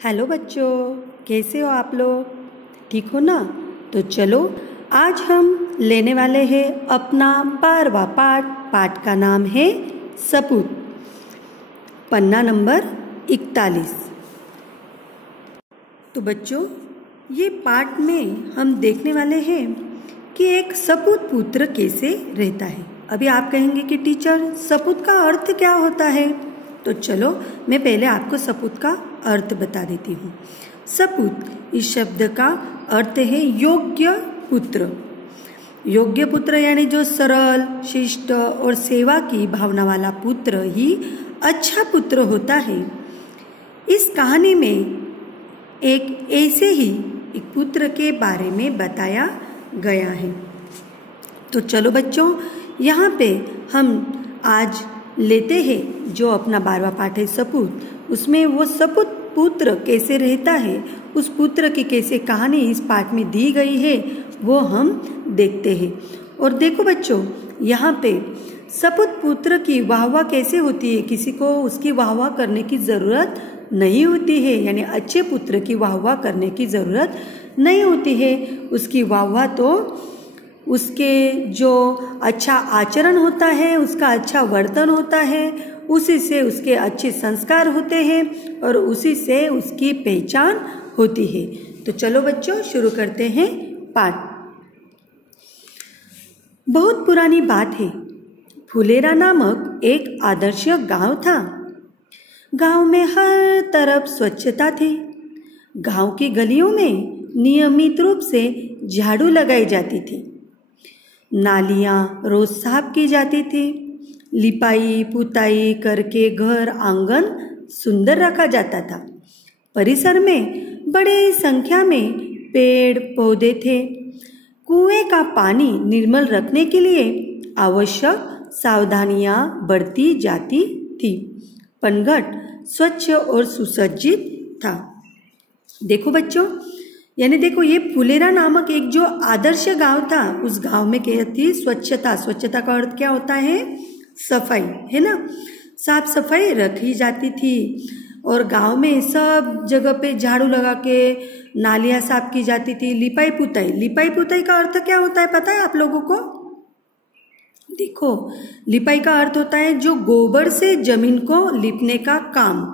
Hello बच्चों, कैसे हो आप लोग? ठीक हो ना? तो चलो आज हम लेने वाले हैं अपना 12वां पाठ का नाम है सपूत, पन्ना नंबर 41। तो बच्चों, ये पाठ में हम देखने वाले हैं कि एक सपूत पुत्र कैसे रहता है। अभी आप कहेंगे कि टीचर सपूत का अर्थ क्या होता है? तो चलो मैं पहले आपको सपूत का अर्थ बता देती हूँ। सपूत इस शब्द का अर्थ है योग्य पुत्र। योग्य पुत्र यानी जो सरल, शिष्ट और सेवा की भावना वाला पुत्र ही अच्छा पुत्र होता है। इस कहानी में एक ऐसे ही एक पुत्र के बारे में बताया गया है। तो चलो बच्चों, यहाँ पे हम आज लेते हैं जो अपना 12वां पाठ है सपूत। उसमें वो सपूत पुत्र कैसे रहता है, उस पुत्र की कैसे कहानी इस पाठ में दी गई है वो हम देखते हैं। और देखो बच्चों, यहाँ पे सपूत पुत्र की वाहवाह कैसे होती है। किसी को उसकी वाहवाह करने की ज़रूरत नहीं होती है, यानी अच्छे पुत्र की वाहवाह करने की ज़रूरत नहीं होती है। उसकी वाहवाह तो उसके जो अच्छा आचरण होता है, उसका अच्छा वर्तन होता है, उसी से उसके अच्छे संस्कार होते हैं और उसी से उसकी पहचान होती है। तो चलो बच्चों, शुरू करते हैं पाठ। बहुत पुरानी बात है। फुलेरा नामक एक आदर्श गांव था। गांव में हर तरफ स्वच्छता थी। गांव की गलियों में नियमित रूप से झाड़ू लगाई जाती थी। नालियां रोज साफ की जाती थी। लिपाई पुताई करके घर आंगन सुंदर रखा जाता था। परिसर में बड़ी संख्या में पेड़ पौधे थे। कुएं का पानी निर्मल रखने के लिए आवश्यक सावधानियां बरती जाती थी। पनघट स्वच्छ और सुसज्जित था। देखो बच्चों, यानी देखो ये फुलेरा नामक एक जो आदर्श गांव था, उस गांव में क्या थी? स्वच्छता। स्वच्छता का अर्थ क्या होता है? सफाई, है ना? साफ सफाई रखी जाती थी और गांव में सब जगह पे झाड़ू लगा के नालियां साफ की जाती थी। लिपाई पुताई। लिपाई पुताई का अर्थ क्या होता है पता है आप लोगों को? देखो, लिपाई का अर्थ होता है जो गोबर से जमीन को लिपने का काम,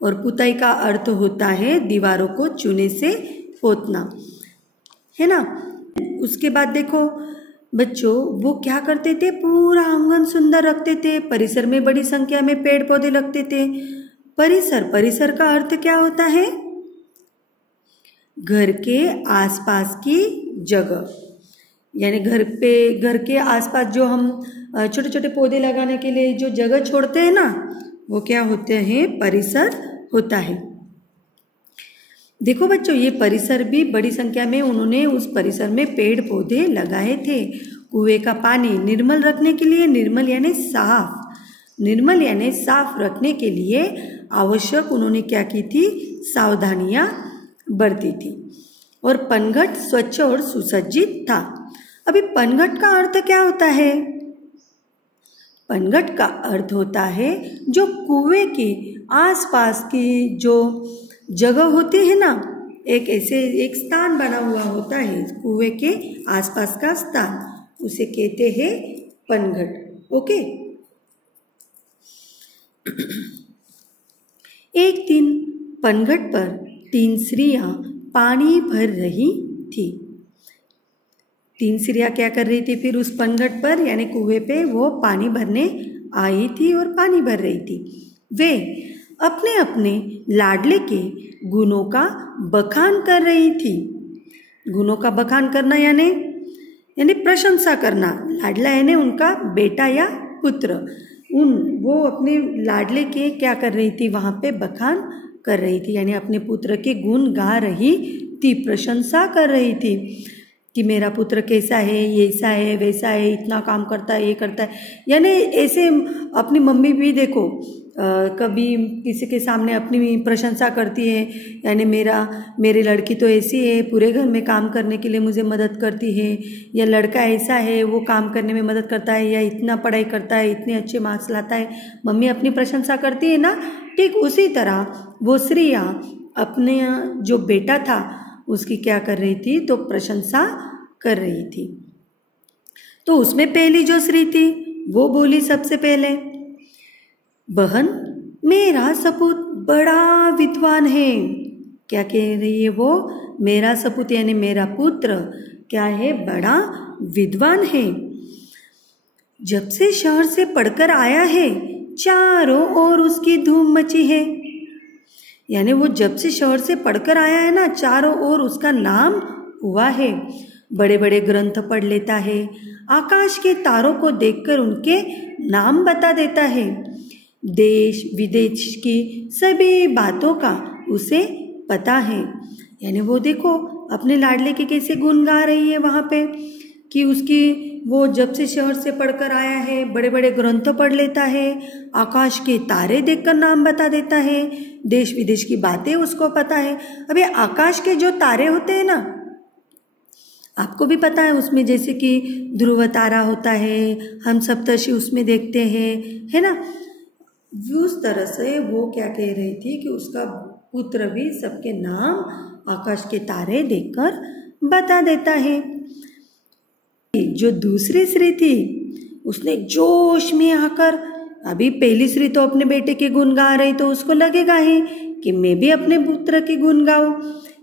और पुताई का अर्थ होता है दीवारों को चूने से पोतना, है ना? उसके बाद देखो बच्चों, वो क्या करते थे? पूरा आंगन सुंदर रखते थे। परिसर में बड़ी संख्या में पेड़ पौधे लगते थे। परिसर, परिसर का अर्थ क्या होता है? घर के आसपास की जगह, यानी घर के आसपास जो हम छोटे छोटे पौधे लगाने के लिए जो जगह छोड़ते हैं ना, वो क्या होते हैं? परिसर होता है। देखो बच्चों, ये परिसर भी बड़ी संख्या में उन्होंने उस परिसर में पेड़ पौधे लगाए थे। कुएं का पानी निर्मल रखने के लिए, निर्मल यानी साफ, निर्मल यानी साफ रखने के लिए आवश्यक उन्होंने क्या की थी? सावधानियां बरती थी। और पनघट स्वच्छ और सुसज्जित था। अभी पनघट का अर्थ क्या होता है? पनघट का अर्थ होता है जो कुएं के आसपास की जो जगह होती है ना, एक ऐसे एक स्थान बना हुआ होता है कुएं के आसपास का स्थान, उसे कहते हैं पनघट। ओके। एक दिन पनघट पर 3 स्त्रियां पानी भर रही थी। 3 स्त्रियां क्या कर रही थी फिर उस पनघट पर, यानी कुएं पे वो पानी भरने आई थी और पानी भर रही थी। वे अपने अपने लाडले के गुणों का बखान कर रही थी। गुणों का बखान करना यानी प्रशंसा करना। लाडला यानी उनका बेटा या पुत्र। वो अपने लाडले के क्या कर रही थी? वहाँ पे बखान कर रही थी, यानी अपने पुत्र के गुण गा रही थी, प्रशंसा कर रही थी कि मेरा पुत्र कैसा है, ये ऐसा है, वैसा है, इतना काम करता है, ये करता है। यानी ऐसे अपनी मम्मी भी देखो कभी किसी के सामने अपनी प्रशंसा करती है, यानी मेरी लड़की तो ऐसी है, पूरे घर में काम करने के लिए मुझे मदद करती है, या लड़का ऐसा है, वो काम करने में मदद करता है, या इतना पढ़ाई करता है, इतने अच्छे मार्क्स लाता है, मम्मी अपनी प्रशंसा करती है ना। ठीक उसी तरह वो स्त्रियाँ अपने जो बेटा था उसकी क्या कर रही थी, तो प्रशंसा कर रही थी। तो उसमें पहली जो स्त्री थी वो बोली सबसे पहले, बहन मेरा सपूत बड़ा विद्वान है। क्या कह रही है वो, मेरा सपूत यानी मेरा पुत्र क्या है, बड़ा विद्वान है। जब से शहर से पढ़कर आया है चारों ओर उसकी धूम मची है। यानी वो जब से शहर से पढ़कर आया है ना, चारों ओर उसका नाम हुआ है। बड़े बड़े ग्रंथ पढ़ लेता है, आकाश के तारों को देखकर उनके नाम बता देता है, देश विदेश की सभी बातों का उसे पता है। यानी वो देखो अपने लाडले के कैसे गुण गा रही है वहाँ पे, कि उसकी वो जब से शहर से पढ़कर आया है, बड़े बड़े ग्रंथ पढ़ लेता है, आकाश के तारे देखकर नाम बता देता है, देश विदेश की बातें उसको पता है। अब ये आकाश के जो तारे होते हैं ना, आपको भी पता है, उसमें जैसे कि ध्रुव तारा होता है, हम सप्तर्षि उसमें देखते हैं, है ना। उस तरह से वो क्या कह रही थी कि उसका पुत्र भी सबके नाम आकाश के तारे देखकर बता देता है। जो दूसरी स्त्री थी उसने जोश में आकर, अभी पहली स्त्री तो अपने बेटे के गुण गा रही, तो उसको लगेगा ही कि मैं भी अपने पुत्र के गुण गाऊं,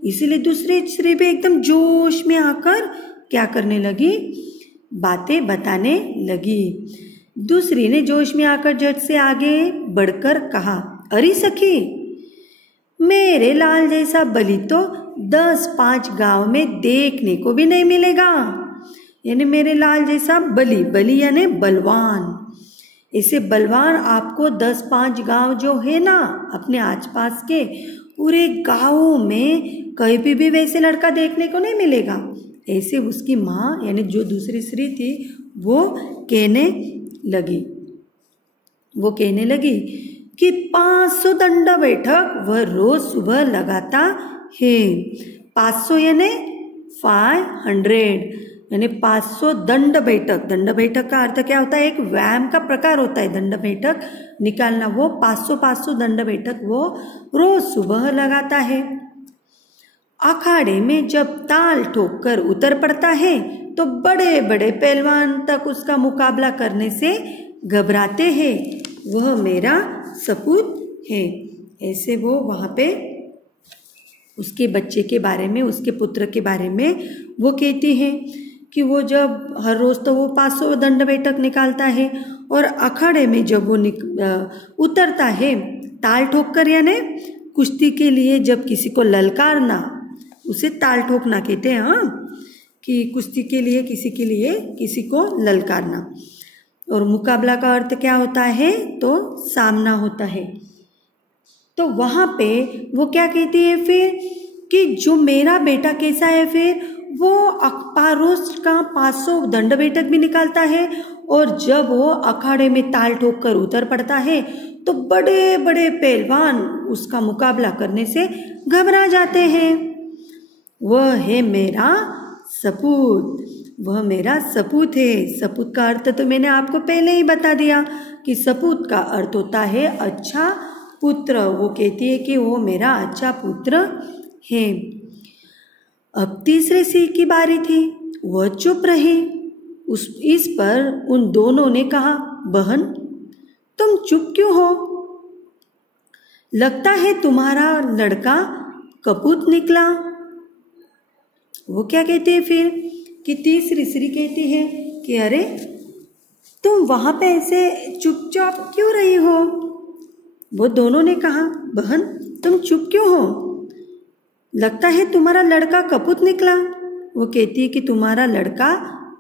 इसीलिए दूसरी स्त्री भी एकदम जोश में आकर क्या करने लगी, बातें बताने लगी। दूसरी ने जोश में आकर झट से आगे बढ़कर कहा, अरे सखी, मेरे लाल जैसा बलि तो 10-5 गांव में देखने को भी नहीं मिलेगा। यानी मेरे लाल जैसा बलि, बलि यानी बलवान, ऐसे बलवान आपको 10-5 गांव जो है ना अपने आसपास के पूरे गाँव में कहीं भी वैसे लड़का देखने को नहीं मिलेगा। ऐसे उसकी माँ यानी जो दूसरी स्त्री थी वो कहने लगी कि 500 दंड बैठक वह रोज सुबह लगाता है। 500 यानी 500 यानी 500 दंड बैठक। दंड बैठक का अर्थ क्या होता है, एक व्यायाम का प्रकार होता है दंड बैठक निकालना। वो 500 दंड बैठक वो रोज सुबह लगाता है। अखाड़े में जब ताल ठोक कर उतर पड़ता है तो बड़े बड़े पहलवान तक उसका मुकाबला करने से घबराते हैं। वह मेरा सपूत है। ऐसे वो वहाँ पे उसके बच्चे के बारे में, उसके पुत्र के बारे में वो कहती है कि वो जब हर रोज़ तो वो 500 दंड बैठक निकालता है और अखाड़े में जब वो उतरता है ताल ठोक कर, यानी कुश्ती के लिए जब किसी को ललकारना, उसे ताल ठोकना कहते हैं। हाँ, कि कुश्ती के लिए किसी को ललकारना। और मुकाबला का अर्थ क्या होता है, तो सामना होता है। तो वहाँ पे वो क्या कहती है फिर कि जो मेरा बेटा कैसा है, फिर वो रोज का 500 दंड बैठक भी निकालता है और जब वो अखाड़े में ताल ठोक कर उतर पड़ता है तो बड़े बड़े पहलवान उसका मुकाबला करने से घबरा जाते हैं। वह है मेरा सपूत, वह मेरा सपूत है। सपूत का अर्थ तो मैंने आपको पहले ही बता दिया कि सपूत का अर्थ होता है अच्छा पुत्र। वो कहती है कि वो मेरा अच्छा पुत्र है। अब तीसरे सिंह की बारी थी, वह चुप रही। इस पर उन दोनों ने कहा, बहन तुम चुप क्यों हो? लगता है तुम्हारा लड़का कपूत निकला। वो क्या कहते हैं फिर कि तीसरी स्त्री कहती है कि अरे तुम वहां पे ऐसे चुपचाप क्यों रही हो? वो दोनों ने कहा, बहन तुम चुप क्यों हो? लगता है तुम्हारा लड़का कपूत निकला। वो कहती है कि तुम्हारा लड़का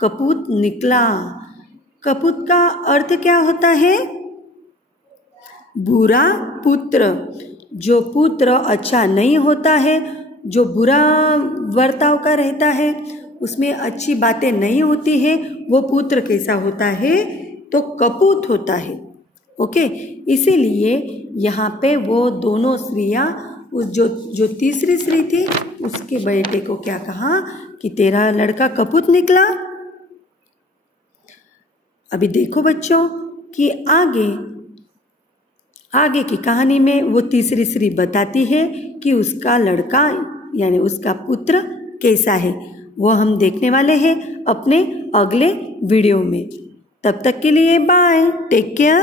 कपूत निकला। कपूत का अर्थ क्या होता है? बुरा पुत्र। जो पुत्र अच्छा नहीं होता है, जो बुरा वर्ताव का रहता है, उसमें अच्छी बातें नहीं होती है, वो पुत्र कैसा होता है? तो कपूत होता है। ओके, इसीलिए यहाँ पे वो दोनों स्त्रियाँ, उस जो तीसरी स्त्री थी उसके बेटे को क्या कहा कि तेरा लड़का कपूत निकला। अभी देखो बच्चों कि आगे आगे की कहानी में वो तीसरी स्त्री बताती है कि उसका लड़का यानी उसका पुत्र कैसा है। वो हम देखने वाले हैं अपने अगले वीडियो में। तब तक के लिए बाय, टेक केयर।